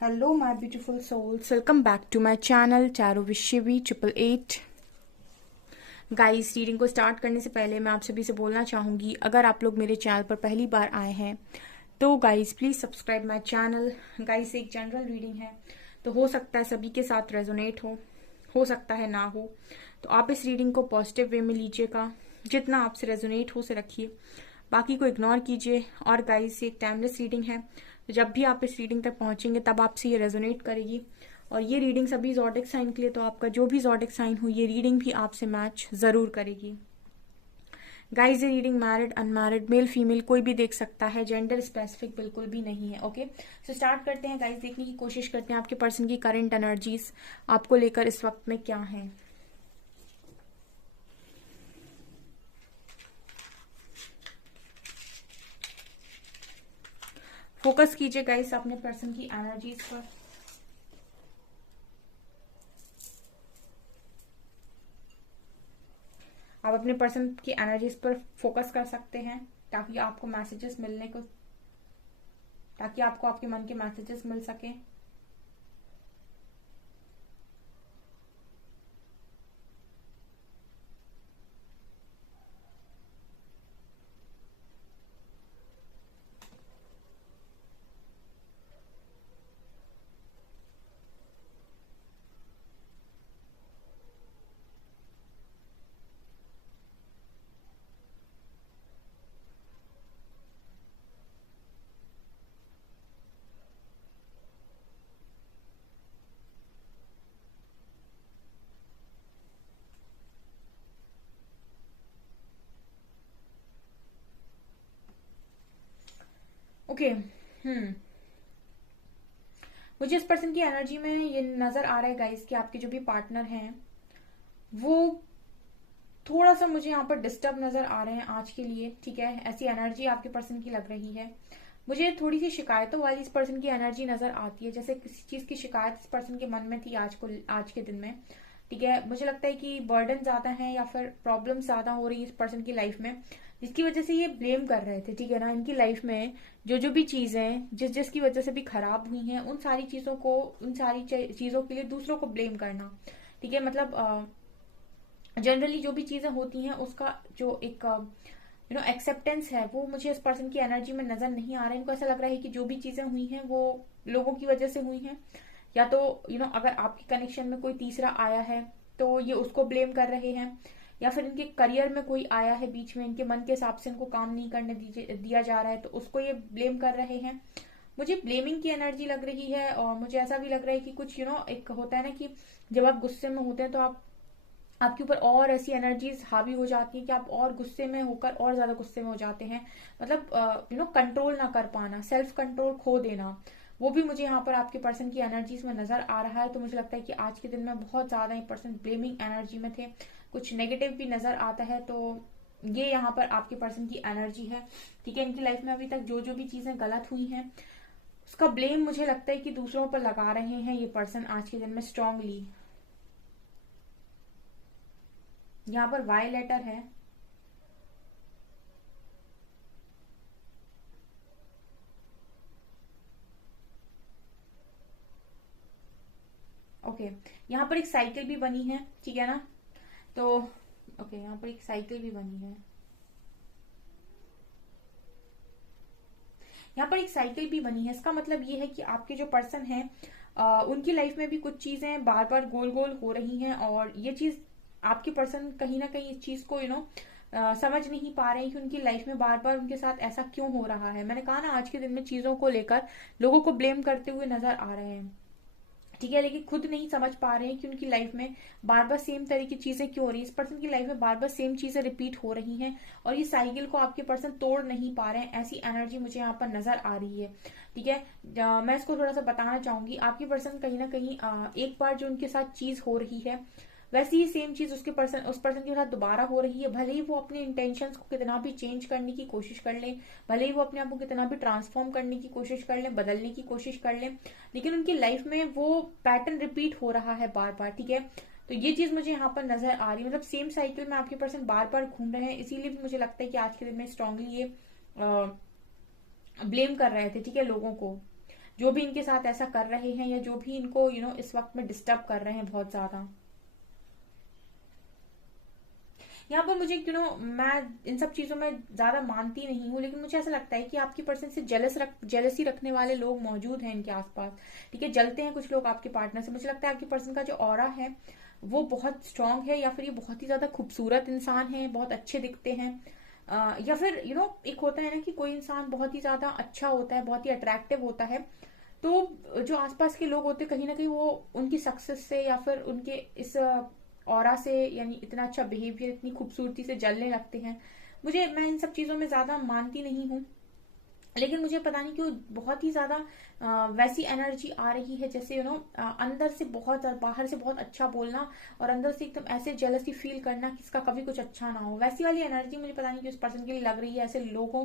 Hello, my beautiful souls. Welcome back to my channel, Tarot with Shivi 888. Guys, reading को start करने से पहले मैं आप सभी से बोलना चाहूँगी, अगर आप लोग मेरे चैनल पर पहली बार आए हैं तो guys please subscribe my channel. Guys, एक जनरल रीडिंग है, तो हो सकता है सभी के साथ रेजोनेट हो सकता है ना हो। तो आप इस रीडिंग को पॉजिटिव वे में लीजिएगा, जितना आपसे रेजोनेट हो से रखिए, बाकी को इग्नोर कीजिए। और गाइस, ये एक टाइमलेस रीडिंग है, तो जब भी आप इस रीडिंग तक पहुंचेंगे तब आपसे ये रेजोनेट करेगी। और ये रीडिंग सभी ज़ोडिक साइन के लिए, तो आपका जो भी ज़ोडिक साइन हो, ये रीडिंग भी आपसे मैच ज़रूर करेगी। गाइज, ये reading married, unmarried, male female कोई भी देख सकता है, जेंडर स्पेसिफिक बिल्कुल भी नहीं है। ओके, सो स्टार्ट करते हैं गाइज। देखने की कोशिश करते हैं आपके पर्सन की करंट एनर्जीज आपको लेकर इस वक्त में क्या है। फोकस कीजिए गाइस अपने पर्सन की एनर्जीज पर। आप अपने पर्सन की एनर्जीज पर फोकस कर सकते हैं ताकि आपको मैसेजेस मिलने को, ताकि आपको आपके मन के मैसेजेस मिल सके। ओके, मुझे इस पर्सन की एनर्जी में ये नजर आ रहा है गाइस कि आपके जो भी पार्टनर हैं वो थोड़ा सा मुझे यहाँ पर डिस्टर्ब नजर आ रहे हैं आज के लिए। ठीक है, ऐसी एनर्जी आपके पर्सन की लग रही है। मुझे थोड़ी सी शिकायतों वाली इस पर्सन की एनर्जी नजर आती है, जैसे किसी चीज की शिकायत इस पर्सन के मन में थी आज के दिन में। ठीक है, मुझे लगता है कि बर्डन ज्यादा है या फिर प्रॉब्लम ज्यादा हो रही है इस पर्सन की लाइफ में, जिसकी वजह से ये ब्लेम कर रहे थे। ठीक है ना, इनकी लाइफ में जो जो भी चीजें जिसकी वजह से भी खराब हुई हैं, उन सारी चीजों के लिए दूसरों को ब्लेम करना। ठीक है, मतलब जनरली जो भी चीजें होती हैं उसका जो एक एक्सेप्टेंस है, वो मुझे इस पर्सन की एनर्जी में नजर नहीं आ रहा है। इनको ऐसा लग रहा है कि जो भी चीजें हुई हैं वो लोगों की वजह से हुई हैं, या तो अगर आपके कनेक्शन में कोई तीसरा आया है तो ये उसको ब्लेम कर रहे हैं, या फिर इनके करियर में कोई आया है बीच में, इनके मन के हिसाब से इनको काम नहीं करने दिया जा रहा है तो उसको ये ब्लेम कर रहे हैं। मुझे ब्लेमिंग की एनर्जी लग रही है, और मुझे ऐसा भी लग रहा है कि कुछ एक होता है ना कि जब आप गुस्से में होते हैं तो आपके ऊपर और ऐसी एनर्जीज हावी हो जाती है कि आप और गुस्से में होकर और ज्यादा गुस्से में हो जाते हैं। मतलब कंट्रोल ना कर पाना, सेल्फ कंट्रोल खो देना, वो भी मुझे यहाँ पर आपके पर्सन की एनर्जीज में नजर आ रहा है। तो मुझे लगता है कि आज के दिन में बहुत ज्यादा ये पर्सन ब्लेमिंग एनर्जी में थे, कुछ नेगेटिव भी नजर आता है। तो ये यहाँ पर आपके पर्सन की एनर्जी है। ठीक है, इनकी लाइफ में अभी तक जो जो भी चीजें गलत हुई हैं उसका ब्लेम मुझे लगता है कि दूसरों पर लगा रहे हैं ये पर्सन आज के दिन में स्ट्रांगली। यहाँ पर वाई लेटर है। ओके, यहाँ पर एक साइकिल भी बनी है। ठीक है ना, तो ओके, यहाँ पर एक साइकिल भी बनी है। यहाँ पर एक साइकिल भी बनी है, इसका मतलब ये है कि आपके जो पर्सन है उनकी लाइफ में भी कुछ चीजें बार बार गोल गोल हो रही हैं, और ये चीज आपके पर्सन कहीं ना कहीं इस चीज को समझ नहीं पा रहे हैं कि उनकी लाइफ में बार बार उनके साथ ऐसा क्यों हो रहा है। मैंने कहा ना, आज के दिन में चीजों को लेकर लोगों को ब्लेम करते हुए नजर आ रहे हैं। ठीक है, लेकिन खुद नहीं समझ पा रहे हैं कि उनकी लाइफ में बार बार सेम तरह की चीजें क्यों हो रही है। इस पर्सन की लाइफ में बार बार सेम चीजें रिपीट हो रही हैं, और ये साइकिल को आपके पर्सन तोड़ नहीं पा रहे हैं, ऐसी एनर्जी मुझे यहाँ पर नजर आ रही है। ठीक है, मैं इसको थोड़ा सा बताना चाहूंगी। आपकी पर्सन कहीं ना कहीं एक बार जो उनके साथ चीज हो रही है वैसी ही सेम चीज उस पर्सन के साथ दोबारा हो रही है। भले ही वो अपने इंटेंशंस को कितना भी चेंज करने की कोशिश कर ले, भले ही वो अपने आप को कितना भी ट्रांसफॉर्म करने की कोशिश कर ले, बदलने की कोशिश कर ले, लेकिन उनकी लाइफ में वो पैटर्न रिपीट हो रहा है बार बार। ठीक है, तो ये चीज मुझे यहाँ पर नजर आ रही है, मतलब सेम साइकिल में आपके पर्सन बार बार घूम रहे हैं। इसीलिए भी मुझे लगता है कि आज के दिन में स्ट्रांगली ये ब्लेम कर रहे थे, ठीक है, लोगों को। जो भी इनके साथ ऐसा कर रहे हैं या जो भी इनको इस वक्त में डिस्टर्ब कर रहे हैं बहुत ज्यादा। यहाँ पर मुझे मैं इन सब चीजों में ज्यादा मानती नहीं हूँ, लेकिन मुझे ऐसा लगता है कि आपकी पर्सन से जेलसी रखने वाले लोग मौजूद हैं इनके आसपास। ठीक है, जलते हैं कुछ लोग आपके पार्टनर से। मुझे लगता है आपकी पर्सन का जो ऑरा है वो बहुत स्ट्रांग है, या फिर ये बहुत ही ज्यादा खूबसूरत इंसान है, बहुत अच्छे दिखते हैं। या फिर एक होता है ना कि कोई इंसान बहुत ही ज्यादा अच्छा होता है, बहुत ही अट्रैक्टिव होता है, तो जो आसपास के लोग होते हैं कहीं ना कहीं वो उनकी सक्सेस से या फिर उनके इस ऑरा से, यानी इतना अच्छा बिहेवियर, इतनी खूबसूरती से जलने लगते हैं। मैं इन सब चीजों में ज्यादा मानती नहीं हूँ, लेकिन मुझे पता नहीं क्यों बहुत ही ज्यादा वैसी एनर्जी आ रही है, जैसे अंदर से बहुत, बाहर से बहुत अच्छा बोलना और अंदर से एकदम ऐसे जेलसी फील करना कि इसका कभी कुछ अच्छा ना हो। वैसी वाली एनर्जी मुझे पता नहीं कि उस पर्सन के लिए लग रही है। ऐसे लोगों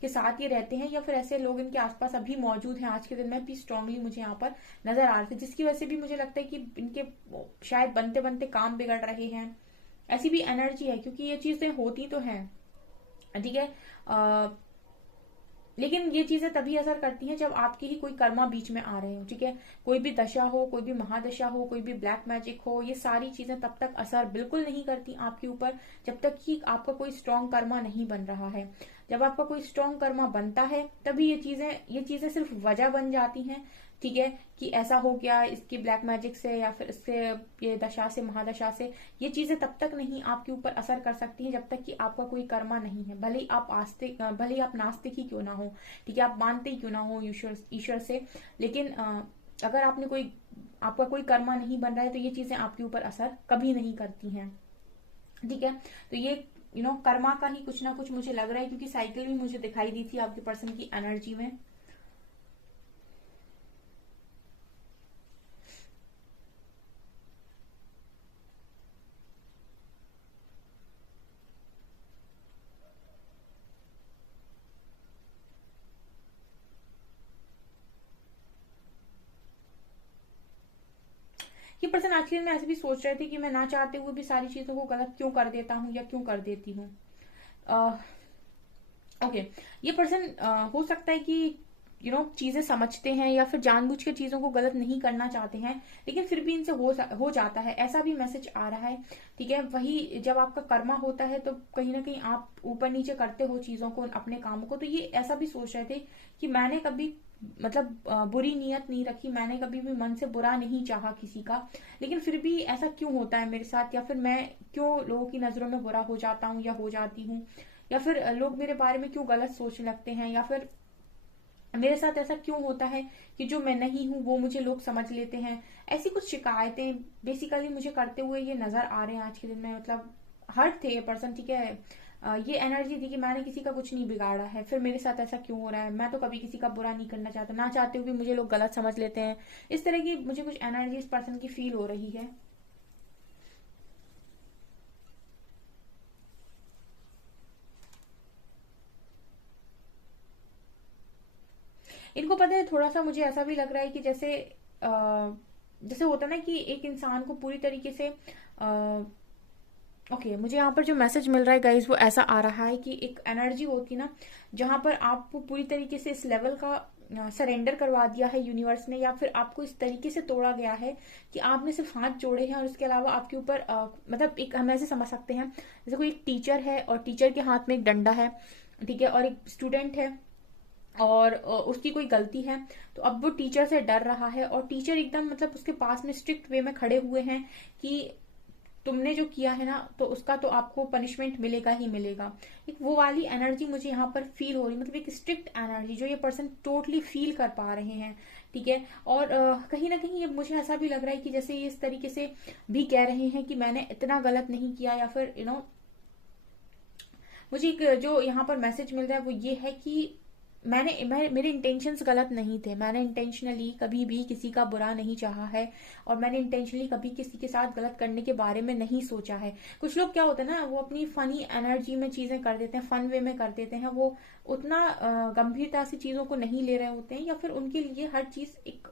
के साथ ये रहते हैं या फिर ऐसे लोग इनके आसपास अभी मौजूद हैं आज के दिन में भी स्ट्रांगली मुझे यहाँ पर नजर आ रहे थे, जिसकी वजह से भी मुझे लगता है कि इनके शायद बनते बनते काम बिगड़ रहे हैं। ऐसी भी एनर्जी है, क्योंकि ये चीजें होती तो हैं। ठीक है, लेकिन ये चीजें तभी असर करती हैं जब आपके ही कोई कर्मा बीच में आ रहे हो। ठीक है, कोई भी दशा हो, कोई भी महादशा हो, कोई भी ब्लैक मैजिक हो, ये सारी चीजें तब तक असर बिल्कुल नहीं करती आपके ऊपर जब तक कि आपका कोई स्ट्रांग कर्मा नहीं बन रहा है। जब आपका कोई स्ट्रांग कर्मा बनता है तभी ये चीजें सिर्फ वजह बन जाती हैं। ठीक है, कि ऐसा हो गया इसकी ब्लैक मैजिक से या फिर इससे, ये दशा से, महादशा से, ये चीजें तब तक नहीं आपके ऊपर असर कर सकती हैं जब तक कि आपका कोई कर्मा नहीं है। भले ही आप नास्तिक ही क्यों ना हो, ठीक है, आप मानते ही क्यों ना हो ईश्वर से, लेकिन अगर आपका कोई कर्मा नहीं बन रहा है तो ये चीजें आपके ऊपर असर कभी नहीं करती हैं। ठीक है, तो ये कर्मा का ही कुछ ना कुछ मुझे लग रहा है, क्योंकि साइकिल भी मुझे दिखाई दी थी आपके पर्सन की एनर्जी में। ये पर्सन एक्चुअली में ऐसे भी सोच रहे थे कि मैं ना चाहते हुए भी सारी चीजों को गलत क्यों कर देता हूँ या क्यों कर देती हूँ। ओके, ये पर्सन हो सकता है कि चीजें समझते हैं या फिर जानबूझ के चीजों को गलत नहीं करना चाहते हैं, लेकिन फिर भी इनसे हो जाता है, ऐसा भी मैसेज आ रहा है। ठीक है, वही जब आपका कर्मा होता है तो कहीं ना कहीं आप ऊपर नीचे करते हो चीजों को, अपने कामों को। तो ये ऐसा भी सोच रहे थे कि मैंने कभी मतलब बुरी नीयत नहीं रखी, मैंने कभी भी मन से बुरा नहीं चाहा किसी का, लेकिन फिर भी ऐसा क्यों होता है मेरे साथ, या फिर मैं क्यों लोगों की नजरों में बुरा हो जाता हूँ या हो जाती हूँ, या फिर लोग मेरे बारे में क्यों गलत सोचने लगते हैं, या फिर मेरे साथ ऐसा क्यों होता है कि जो मैं नहीं हूं वो मुझे लोग समझ लेते हैं। ऐसी कुछ शिकायतें बेसिकली मुझे करते हुए ये नजर आ रहे हैं आज के दिन में। मतलब हर्ट थे ये पर्सन। ठीक है, ये एनर्जी थी कि मैंने किसी का कुछ नहीं बिगाड़ा है, फिर मेरे साथ ऐसा क्यों हो रहा है, मैं तो कभी किसी का बुरा नहीं करना चाहता, ना चाहते हुए भी मुझे लोग गलत समझ लेते हैं। इस तरह की मुझे कुछ एनर्जी इस पर्सन की फील हो रही है। इनको पता है, थोड़ा सा मुझे ऐसा भी लग रहा है कि जैसे होता है ना कि एक इंसान को पूरी तरीके से ओके, मुझे यहाँ पर जो मैसेज मिल रहा है गाइज वो ऐसा आ रहा है कि एक एनर्जी होती है ना जहां पर आपको पूरी तरीके से इस लेवल का सरेंडर करवा दिया है यूनिवर्स ने, या फिर आपको इस तरीके से तोड़ा गया है कि आपने सिर्फ हाथ जोड़े हैं और इसके अलावा आपके ऊपर मतलब एक, हम ऐसे समझ सकते हैं जैसे कोई एक टीचर है और टीचर के हाथ में एक डंडा है। ठीक है, और एक स्टूडेंट है और उसकी कोई गलती है, तो अब वो टीचर से डर रहा है और टीचर एकदम मतलब उसके पास में स्ट्रिक्ट वे में खड़े हुए हैं कि तुमने जो किया है ना तो उसका तो आपको पनिशमेंट मिलेगा ही मिलेगा। एक वो वाली एनर्जी मुझे यहाँ पर फील हो रही, मतलब एक स्ट्रिक्ट एनर्जी जो ये पर्सन टोटली फील कर पा रहे हैं। ठीक है, और कहीं ना कहीं ये मुझे ऐसा भी लग रहा है कि जैसे ये इस तरीके से भी कह रहे हैं कि मैंने इतना गलत नहीं किया, या फिर मुझे एक जो यहाँ पर मैसेज मिल रहा है वो ये है कि मेरे इंटेंशंस गलत नहीं थे, मैंने इंटेंशनली कभी भी किसी का बुरा नहीं चाहा है, और मैंने इंटेंशनली कभी किसी के साथ गलत करने के बारे में नहीं सोचा है। कुछ लोग क्या होता है ना, वो अपनी फनी एनर्जी में चीजें कर देते हैं, फन वे में कर देते हैं, वो उतना गंभीरता से चीजों को नहीं ले रहे होते हैं, या फिर उनके लिए हर चीज एक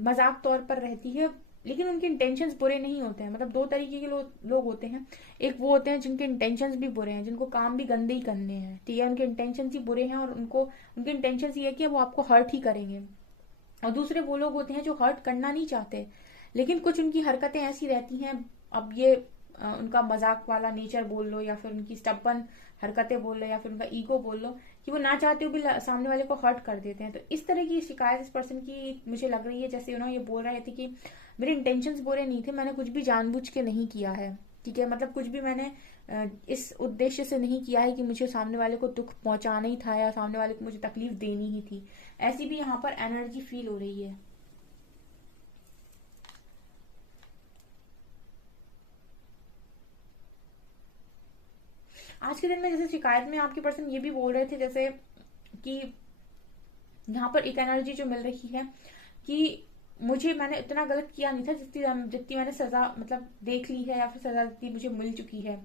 मजाक तौर पर रहती है। लेकिन उनके इंटेंशंस बुरे नहीं होते हैं। मतलब दो तरीके के लोग होते हैं। एक वो होते हैं जिनके इंटेंशंस भी बुरे हैं, जिनको काम भी गंदे ही करने हैं, ठीक है, उनके इंटेंशंस ही बुरे हैं और उनके इंटेंशंस ये है कि वो आपको हर्ट ही करेंगे। और दूसरे वो लोग होते हैं जो हर्ट करना नहीं चाहते, लेकिन कुछ उनकी हरकतें ऐसी रहती हैं। अब ये उनका मजाक वाला नेचर बोल लो, या फिर उनकी स्टबन हरकतें बोल लो, या फिर उनका ईगो बोल लो, कि वो ना चाहते हुए भी सामने वाले को हर्ट कर देते हैं। तो इस तरह की शिकायत इस पर्सन की मुझे लग रही है, जैसे ये बोल रहे थे कि मेरे इंटेंशंस बुरे नहीं थे, मैंने कुछ भी जानबूझ के नहीं किया है, ठीक है, मतलब कुछ भी मैंने इस उद्देश्य से नहीं किया है कि मुझे सामने वाले को दुख पहुंचाना ही था या सामने वाले को मुझे तकलीफ देनी ही थी। ऐसी भी यहाँ पर एनर्जी फील हो रही है। आज के दिन में जैसे शिकायत में आपके पर्सन ये भी बोल रहे थे, जैसे कि यहाँ पर एक एनर्जी जो मिल रही है कि मैंने इतना गलत किया नहीं था, जितनी जितनी मैंने सजा मतलब देख ली है, या फिर सजा जितनी मुझे मिल चुकी है,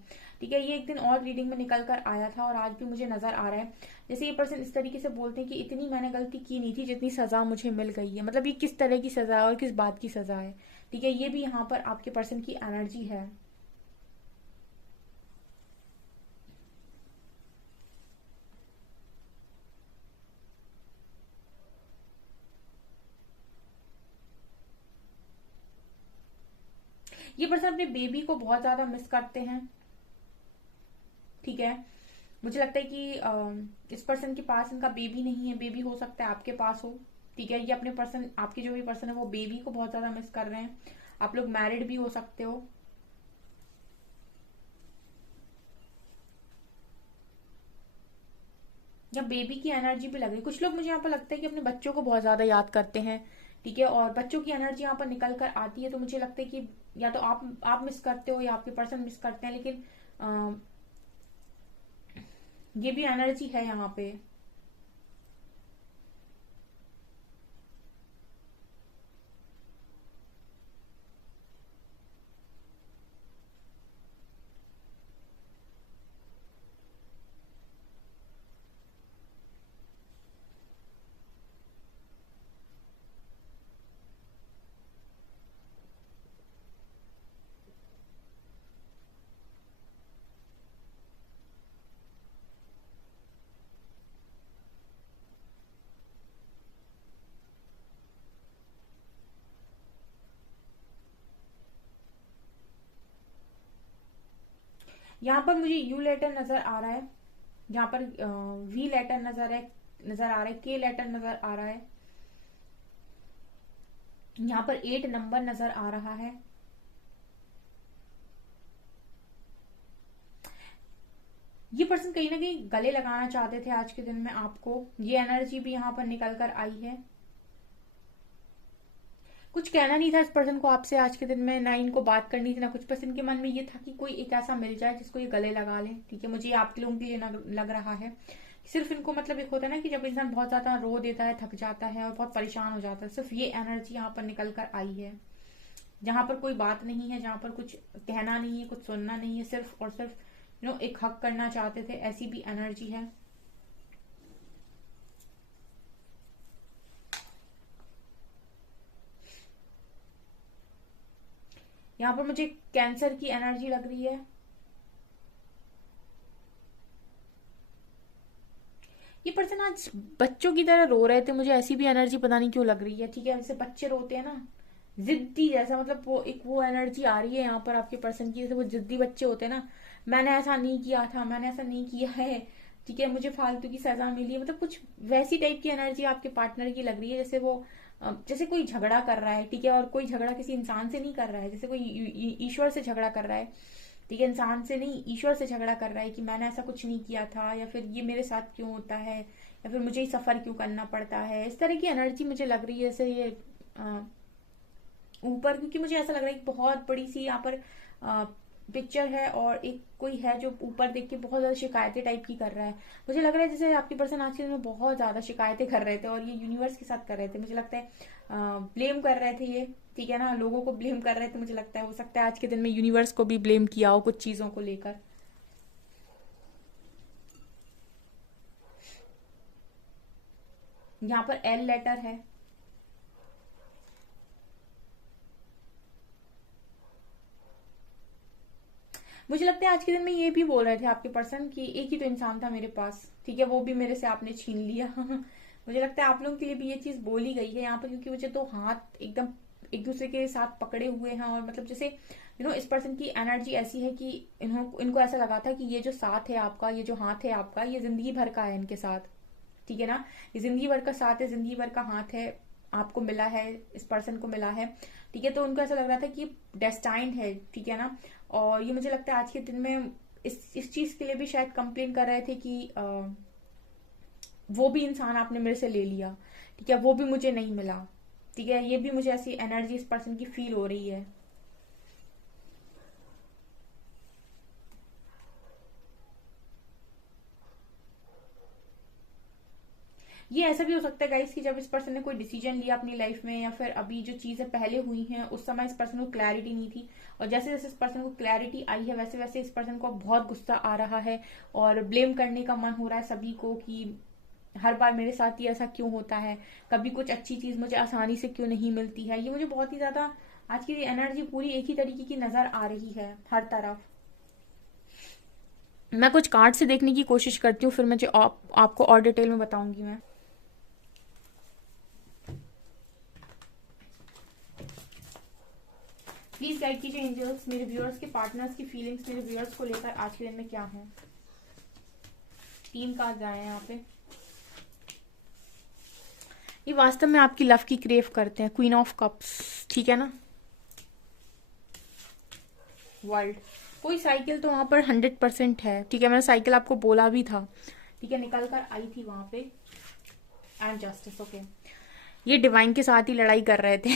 ठीक है। ये एक दिन और रीडिंग में निकल कर आया था और आज भी मुझे नजर आ रहा है। जैसे ये पर्सन इस तरीके से बोलते हैं कि इतनी मैंने गलती की नहीं थी जितनी सजा मुझे मिल गई है। मतलब ये किस तरह की सजा है और किस बात की सजा है, ठीक है, ये भी यहाँ पर आपके पर्सन की एनर्जी है। ये पर्सन अपने बेबी को बहुत ज्यादा मिस करते हैं, ठीक है। मुझे लगता है कि इस पर्सन के पास इनका बेबी नहीं है, बेबी हो सकता है आपके पास हो, ठीक है। ये अपने पर्सन, आपके जो भी पर्सन है वो बेबी को बहुत ज्यादा मिस कर रहे हैं। आप लोग मैरिड भी हो सकते हो। या बेबी की एनर्जी भी लग रही है। कुछ लोग, मुझे यहाँ पर लगता है कि अपने बच्चों को बहुत ज्यादा याद करते हैं, ठीक है, और बच्चों की एनर्जी यहाँ पर निकल कर आती है। तो मुझे लगता है कि या तो आप मिस करते हो या आपके पर्सन मिस करते हैं, लेकिन ये भी एनर्जी है यहाँ पे। यहाँ पर मुझे यू लेटर नजर आ रहा है, यहाँ पर वी लेटर नजर आ रहा है, के लेटर नजर आ रहा है, यहाँ पर 8 नंबर नजर आ रहा है। ये पर्सन कहीं ना कहीं गले लगाना चाहते थे आज के दिन में आपको, ये एनर्जी भी यहाँ पर निकल कर आई है। कुछ कहना नहीं था इस पर्सन को आपसे आज के दिन में, ना इनको बात करनी थी, ना कुछ। पर्सन के मन में ये था कि कोई एक ऐसा मिल जाए जिसको ये गले लगा ले, ठीक है। मुझे आपके लोगों के लिए लग रहा है सिर्फ इनको, मतलब एक होता है ना कि जब इंसान बहुत ज्यादा रो देता है, थक जाता है और बहुत परेशान हो जाता है, सिर्फ ये एनर्जी यहाँ पर निकल कर आई है। जहां पर कोई बात नहीं है, जहां पर कुछ कहना नहीं है, कुछ सुनना नहीं है, सिर्फ और सिर्फ एक हक करना चाहते थे, ऐसी भी एनर्जी है। यहाँ पर मुझे कैंसर की एनर्जी लग रही है। ये पर्सन आज बच्चों की तरह रो रहे थे, मुझे ऐसी भी एनर्जी पता नहीं क्यों लग रही है, ठीक है। जैसे बच्चे रोते हैं ना, जिद्दी जैसा, मतलब वो एनर्जी आ रही है यहाँ पर आपके पर्सन की, जैसे वो जिद्दी बच्चे होते हैं ना, मैंने ऐसा नहीं किया था, मैंने ऐसा नहीं किया है, ठीक है, मुझे फालतू की सजा मिली है, मतलब कुछ वैसी टाइप की एनर्जी आपके पार्टनर की लग रही है। जैसे वो जैसे कोई झगड़ा कर रहा है, ठीक है, और कोई झगड़ा किसी इंसान से नहीं कर रहा है, जैसे कोई ईश्वर से झगड़ा कर रहा है, ठीक है, इंसान से नहीं, ईश्वर से झगड़ा कर रहा है कि मैंने ऐसा कुछ नहीं किया था, या फिर ये मेरे साथ क्यों होता है, या फिर मुझे ही सफर क्यों करना पड़ता है। इस तरह की एनर्जी मुझे लग रही है, जैसे ये ऊपर, क्योंकि मुझे ऐसा लग रहा है कि बहुत बड़ी सी यहाँ पर पिक्चर है और एक कोई है जो ऊपर देख के बहुत ज्यादा शिकायतें टाइप की कर रहा है। मुझे लग रहा है जैसे आपकी पर्सन आज के दिन में बहुत ज्यादा शिकायतें कर रहे थे और ये यूनिवर्स के साथ कर रहे थे। मुझे लगता है ब्लेम कर रहे थे ये, ठीक है ना, लोगों को ब्लेम कर रहे थे। मुझे लगता है हो सकता है आज के दिन में यूनिवर्स को भी ब्लेम किया हो कुछ चीजों को लेकर। यहाँ पर एल लेटर है। मुझे लगता है आज के दिन में ये भी बोल रहे थे आपके पर्सन कि एक ही तो इंसान था मेरे पास, ठीक है, वो भी मेरे से आपने छीन लिया। मुझे लगता है आप लोगों के लिए भी ये चीज बोली गई है यहाँ पर, क्योंकि मुझे तो हाथ एकदम एक दूसरे के साथ पकड़े हुए हैं, और मतलब जैसे इस पर्सन की एनर्जी ऐसी है कि इनको ऐसा लगा था कि ये जो साथ है आपका, ये जो हाथ है आपका, ये जिंदगी भर का है इनके साथ, ठीक है ना। ये जिंदगी भर का साथ है, जिंदगी भर का हाथ है, आपको मिला है, इस पर्सन को मिला है, ठीक है। तो उनको ऐसा लग रहा था कि डेस्टाइंड है, ठीक है ना। और ये मुझे लगता है आज के दिन में इस चीज के लिए भी शायद कंप्लेन कर रहे थे कि वो भी इंसान आपने मेरे से ले लिया, ठीक है, वो भी मुझे नहीं मिला, ठीक है। ये भी मुझे ऐसी एनर्जी इस पर्सन की फील हो रही है। ये ऐसा भी हो सकता है गाइस कि जब इस पर्सन ने कोई डिसीजन लिया अपनी लाइफ में, या फिर अभी जो चीजें पहले हुई हैं उस समय इस पर्सन को क्लैरिटी नहीं थी, और जैसे जैसे इस पर्सन को क्लैरिटी आई है वैसे वैसे इस पर्सन को बहुत गुस्सा आ रहा है, और ब्लेम करने का मन हो रहा है सभी को कि हर बार मेरे साथ ही ऐसा क्यों होता है, कभी कुछ अच्छी चीज मुझे आसानी से क्यों नहीं मिलती है। ये मुझे बहुत ही ज्यादा आज की एनर्जी पूरी एक ही तरीके की नजर आ रही है हर तरफ। मैं कुछ कार्ड से देखने की कोशिश करती हूँ, फिर मुझे आपको और डिटेल में बताऊंगी मैं। प्लीज गाइड कीजिए एंजल्स, मेरे व्यूअर्स के पार्टनर्स की फीलिंग्स मेरे व्यूअर्स को लेकर आज के दिन में क्या है। 3 कार्ड आए हैं यहाँ पे। ये वास्तव में आपकी लव की क्रेव करते हैं, क्वीन ऑफ कप्स, ठीक है ना। वर्ल्ड, कोई साइकिल तो वहां पर 100% है, ठीक है, मैंने साइकिल आपको बोला भी था, ठीक है, निकल कर आई थी वहां पे। एंड जस्टिस, ओके, ये डिवाइन के साथ ही लड़ाई कर रहे थे।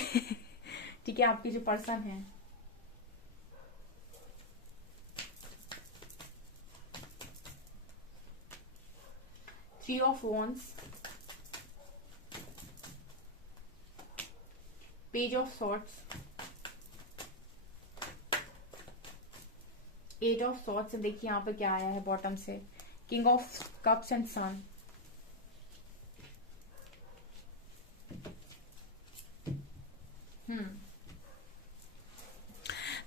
ठीक है, आपके जो पर्सन है। Three of wands, page of swords, eight of swords, देखिए यहाँ पे क्या आया है बॉटम से, king of cups and sun.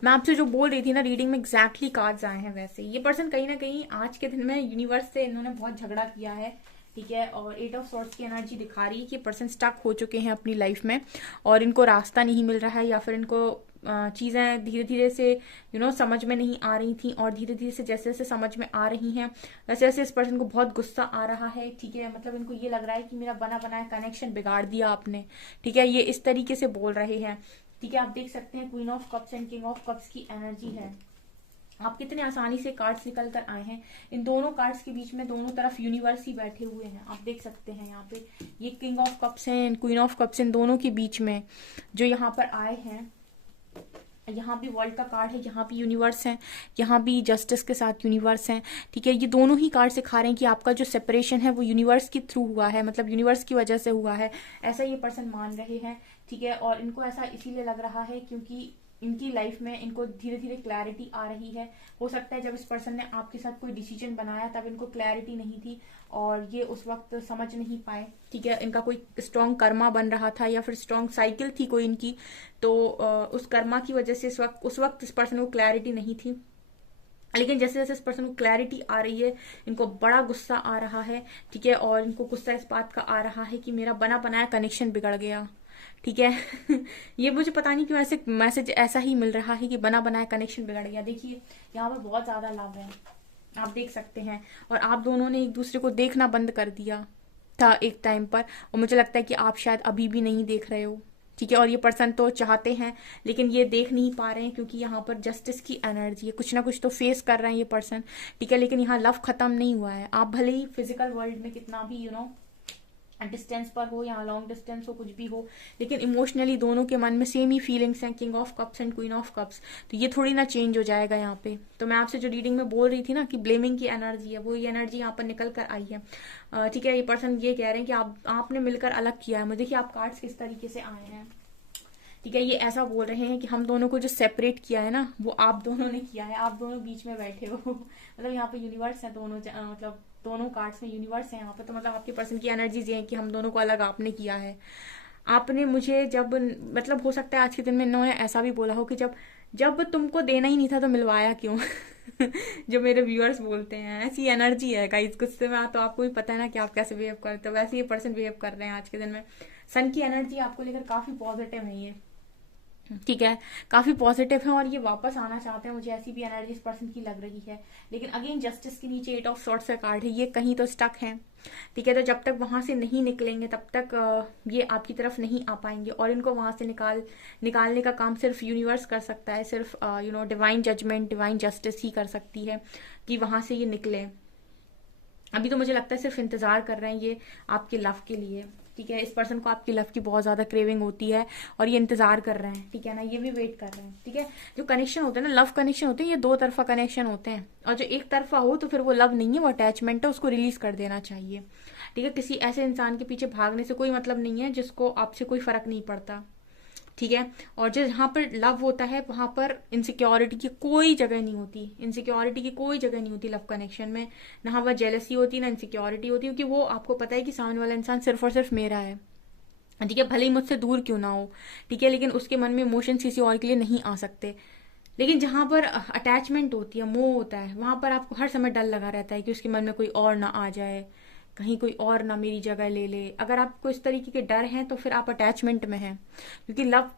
मैं आपसे जो बोल रही थी ना, रीडिंग में एग्जैक्टली कार्ड्स आए हैं वैसे। ये पर्सन कहीं ना कहीं आज के दिन में यूनिवर्स से इन्होंने बहुत झगड़ा किया है, ठीक है, और 8 ऑफ सॉर्ड्स की एनर्जी दिखा रही है कि पर्सन स्टक हो चुके हैं अपनी लाइफ में, और इनको रास्ता नहीं मिल रहा है, या फिर इनको चीज़ें धीरे धीरे से समझ में नहीं आ रही थी, और धीरे धीरे से जैसे जैसे समझ में आ रही हैं वैसे वैसे इस पर्सन को बहुत गुस्सा आ रहा है, ठीक है। मतलब इनको ये लग रहा है कि मेरा बना बनाया कनेक्शन बिगाड़ दिया आपने, ठीक है, ये इस तरीके से बोल रहे हैं, ठीक है। आप देख सकते हैं queen of cups and king of cups की एनर्जी है। आप कितने आसानी से कार्ड्स निकल कर आए हैं। इन दोनों कार्ड्स के बीच में दोनों तरफ यूनिवर्स ही बैठे हुए हैं, आप देख सकते हैं यहाँ पे। ये किंग ऑफ कप्स हैं, क्वीन ऑफ कप्स, इन दोनों के बीच में जो यहाँ पर आए हैं, यहाँ भी वर्ल्ड का कार्ड है, यहाँ भी यूनिवर्स है, यहाँ भी जस्टिस के साथ यूनिवर्स है, ठीक है। ये दोनों ही कार्ड सिखा रहे हैं कि आपका जो सेपरेशन है वो यूनिवर्स के थ्रू हुआ है, मतलब यूनिवर्स की वजह से हुआ है, ऐसा ये पर्सन मान रहे हैं, ठीक है। और इनको ऐसा इसीलिए लग रहा है क्योंकि इनकी लाइफ में इनको धीरे धीरे क्लैरिटी आ रही है। हो सकता है जब इस पर्सन ने आपके साथ कोई डिसीजन बनाया तब इनको क्लैरिटी नहीं थी, और ये उस वक्त समझ नहीं पाए, ठीक है। इनका कोई स्ट्रॉन्ग कर्मा बन रहा था, या फिर स्ट्रॉन्ग साइकिल थी कोई इनकी, तो उस कर्मा की वजह से उस वक्त इस पर्सन को क्लैरिटी नहीं थी। लेकिन जैसे जैसे इस पर्सन को क्लैरिटी आ रही है, इनको बड़ा गुस्सा आ रहा है, ठीक है। और इनको गुस्सा इस बात का आ रहा है कि मेरा बना बनाया कनेक्शन बिगड़ गया, ठीक है। ये मुझे पता नहीं क्यों ऐसे मैसेज ऐसा ही मिल रहा है कि बना बनाया कनेक्शन बिगड़ गया। देखिए यहाँ पर बहुत ज्यादा लव है, आप देख सकते हैं, और आप दोनों ने एक दूसरे को देखना बंद कर दिया था एक टाइम पर, और मुझे लगता है कि आप शायद अभी भी नहीं देख रहे हो, ठीक है। और ये पर्सन तो चाहते हैं लेकिन ये देख नहीं पा रहे हैं, क्योंकि यहाँ पर जस्टिस की एनर्जी है, कुछ ना कुछ तो फेस कर रहे हैं ये पर्सन, ठीक है। लेकिन यहाँ लव खत्म नहीं हुआ है। आप भले ही फिजिकल वर्ल्ड में कितना भी डिस्टेंस पर हो या लॉन्ग डिस्टेंस हो, कुछ भी हो, लेकिन इमोशनली दोनों के मन में सेम ही फीलिंग्स हैं, king of cups and queen of cups. तो ये थोड़ी ना चेंज हो जाएगा यहाँ पे। तो मैं आपसे जो रीडिंग में बोल रही थी ना कि ब्लेमिंग की एनर्जी है, वो ये एनर्जी यहाँ पर निकल कर आई है, ठीक है। ये पर्सन ये कह रहे हैं कि आपने मिलकर अलग किया है मुझे। देखिए आप कार्ड्स किस तरीके से आए हैं, ठीक है। ये ऐसा बोल रहे हैं कि हम दोनों को जो सेपरेट किया है ना वो आप दोनों ने किया है, आप दोनों बीच में बैठे हो। मतलब यहाँ पे यूनिवर्स है दोनों, मतलब दोनों कार्ड्स में यूनिवर्स है यहाँ पे। तो मतलब आपके पर्सन की एनर्जीज ये है कि हम दोनों को अलग आपने किया है। आपने मुझे जब, मतलब हो सकता है आज के दिन में इन्होंने ऐसा भी बोला हो कि जब तुमको देना ही नहीं था तो मिलवाया क्यों। जो मेरे व्यूअर्स बोलते हैं, ऐसी एनर्जी है गाइस। गुस्से में तो आपको भी पता है ना कि आप कैसे बिहेव करते हो, वैसे ये पर्सन बिहेव कर रहे हैं आज के दिन में। सन की एनर्जी आपको लेकर काफी पॉजिटिव है ये, ठीक है, काफी पॉजिटिव है और ये वापस आना चाहते हैं, मुझे ऐसी भी एनर्जी इस पर्सन की लग रही है। लेकिन अगेन जस्टिस के नीचे 8 ऑफ सॉर्ड्स का कार्ड है, ये कहीं तो स्टक है, ठीक है। तो जब तक वहां से नहीं निकलेंगे तब तक ये आपकी तरफ नहीं आ पाएंगे, और इनको वहां से निकालने का काम सिर्फ यूनिवर्स कर सकता है, सिर्फ डिवाइन जजमेंट, डिवाइन जस्टिस ही कर सकती है कि वहां से ये निकले। अभी तो मुझे लगता है सिर्फ इंतजार कर रहे हैं ये आपके लव के लिए, ठीक है। इस पर्सन को आपकी लव की बहुत ज्यादा क्रेविंग होती है और ये इंतजार कर रहे हैं, ठीक है ना, ये भी वेट कर रहे हैं, ठीक है। जो कनेक्शन होते हैं ना, लव कनेक्शन होते हैं, ये 2 तरफा कनेक्शन होते हैं, और जो एक तरफा हो तो फिर वो लव नहीं है, वो अटैचमेंट है, उसको रिलीज कर देना चाहिए, ठीक है। किसी ऐसे इंसान के पीछे भागने से कोई मतलब नहीं है जिसको आपसे कोई फर्क नहीं पड़ता, ठीक है। और जो जहाँ पर लव होता है वहां पर इनसिक्योरिटी की कोई जगह नहीं होती, इनसिक्योरिटी की कोई जगह नहीं होती लव कनेक्शन में। ना वह जेलसी होती, ना इनसिक्योरिटी होती, क्योंकि वो आपको पता है कि सामने वाला इंसान सिर्फ और सिर्फ मेरा है, ठीक है, भले ही मुझसे दूर क्यों ना हो, ठीक है। लेकिन उसके मन में इमोशंस किसी और के लिए नहीं आ सकते। लेकिन जहां पर अटैचमेंट होती है, मोह होता है, वहां पर आपको हर समय डर लगा रहता है कि उसके मन में कोई और ना आ जाए, कहीं कोई और ना मेरी जगह ले ले। अगर आपको इस तरीके के डर हैं तो फिर आप अटैचमेंट में हैं, क्योंकि लव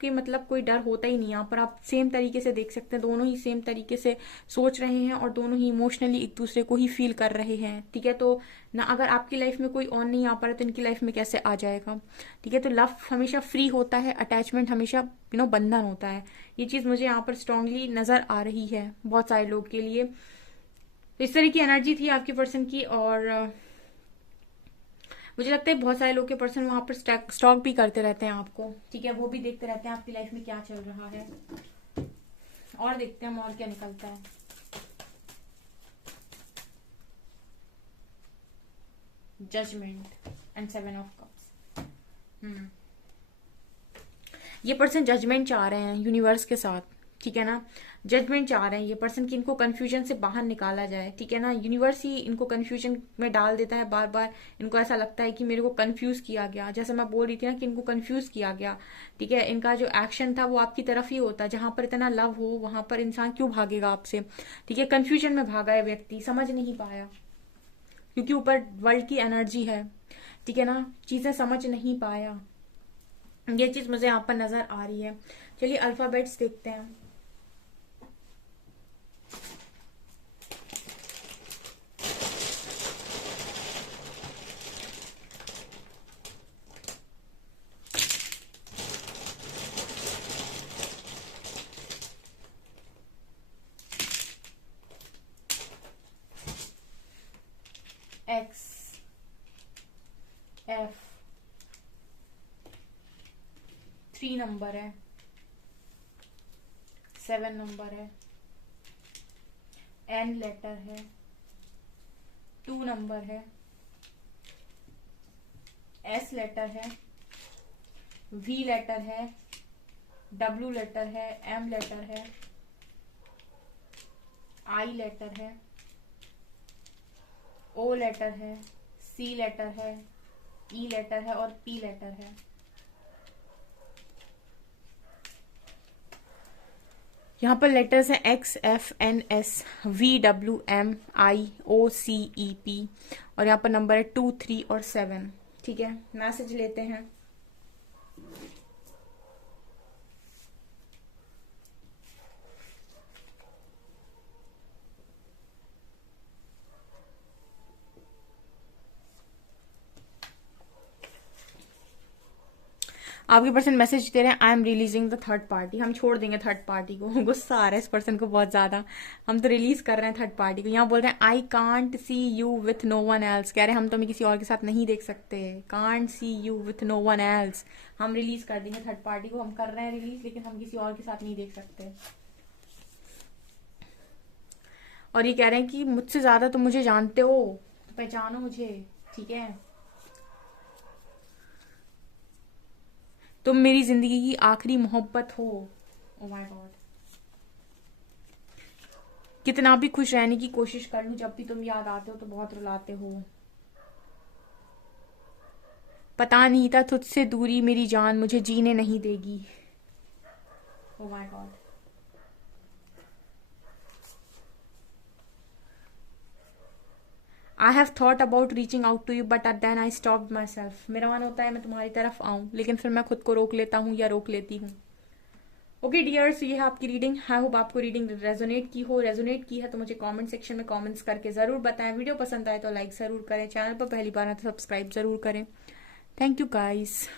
के मतलब कोई डर होता ही नहीं। यहाँ पर आप सेम तरीके से देख सकते हैं, दोनों ही सेम तरीके से सोच रहे हैं और दोनों ही इमोशनली एक दूसरे को ही फील कर रहे हैं, ठीक है। तो ना अगर आपकी लाइफ में कोई और नहीं आ पा रहा तो इनकी लाइफ में कैसे आ जाएगा, ठीक है। तो लव हमेशा फ्री होता है, अटैचमेंट हमेशा बंधन होता है। ये चीज मुझे यहाँ पर स्ट्रांगली नजर आ रही है बहुत सारे लोग के लिए। तो इस तरह की एनर्जी थी आपके पर्सन की, और मुझे लगता है बहुत सारे लोग के पर्सन वहां पर स्टॉक भी करते रहते हैं आपको, ठीक है। वो भी देखते रहते हैं आपकी लाइफ में क्या चल रहा है, और देखते हैं हम और क्या निकलता है। Judgement and 7 of cups. ये पर्सन जजमेंट चाह रहे हैं यूनिवर्स के साथ, ठीक है ना। जजमेंट चाह रहे हैं ये पर्सन कि इनको कंफ्यूजन से बाहर निकाला जाए, ठीक है ना। यूनिवर्स ही इनको कंफ्यूजन में डाल देता है बार बार। इनको ऐसा लगता है कि मेरे को कंफ्यूज किया गया, जैसे मैं बोल रही थी ना कि इनको कंफ्यूज किया गया, ठीक है। इनका जो एक्शन था वो आपकी तरफ ही होता, जहां पर इतना लव हो वहां पर इंसान क्यों भागेगा आपसे, ठीक है। कंफ्यूजन में भागा है व्यक्ति, समझ नहीं पाया, क्योंकि ऊपर वर्ल्ड की एनर्जी है, ठीक है ना, चीजें समझ नहीं पाया। ये चीज मुझे यहाँ पर नजर आ रही है। चलिए अल्फाबेट्स देखते हैं। एक्स, एफ 3 नंबर है, 7 नंबर है, एन लेटर है, 2 नंबर है, एस लेटर है, वी लेटर है, डब्ल्यू लेटर है, एम लेटर है, आई लेटर है, ओ लेटर है, सी लेटर है, ई लेटर है और पी लेटर है। यहाँ पर लेटर्स हैं X, F, N, S, V, W, M, I, O, C, E, P, और यहाँ पर नंबर है 2, 3 और 7, ठीक है। मैसेज लेते हैं। आपके पर्सन मैसेज दे रहे हैं, I am releasing the third party. हम छोड़ देंगे थर्ड पार्टी को। गुस्सा आ रहा है इस पर्सन को बहुत ज्यादा, हम तो रिलीज कर रहे हैं थर्ड पार्टी को। यहाँ बोल रहे हैं I can't see you with no one else, कह रहे हैं हम तुम्हें किसी और के साथ नहीं देख सकते। Can't see you with no one else, हम रिलीज कर देंगे थर्ड पार्टी को, हम कर रहे हैं रिलीज, लेकिन हम किसी और के साथ नहीं देख सकते। और ये कह रहे हैं कि मुझसे ज्यादा तुम मुझे जानते हो, तो पहचानो मुझे, ठीक है। तुम मेरी जिंदगी की आखिरी मोहब्बत हो। ओ माय गॉड, कितना भी खुश रहने की कोशिश कर लूं, जब भी तुम याद आते हो तो बहुत रुलाते हो। पता नहीं था तुझसे दूरी मेरी जान मुझे जीने नहीं देगी। Oh my God, I have thought about reaching out to you but then I stopped myself. मेरा मन होता है मैं तुम्हारी तरफ आऊं, लेकिन फिर मैं खुद को रोक लेता हूँ या रोक लेती हूँ। ओके डियर्स, ये है आपकी रीडिंग। आई होप आपको रीडिंग रेजोनेट की हो। रेजोनेट की है तो मुझे कमेंट सेक्शन में कमेंट्स करके जरूर बताएं। वीडियो पसंद आए तो लाइक जरूर करें, चैनल पर पहली बार है तो सब्सक्राइब जरूर करें। Thank you guys.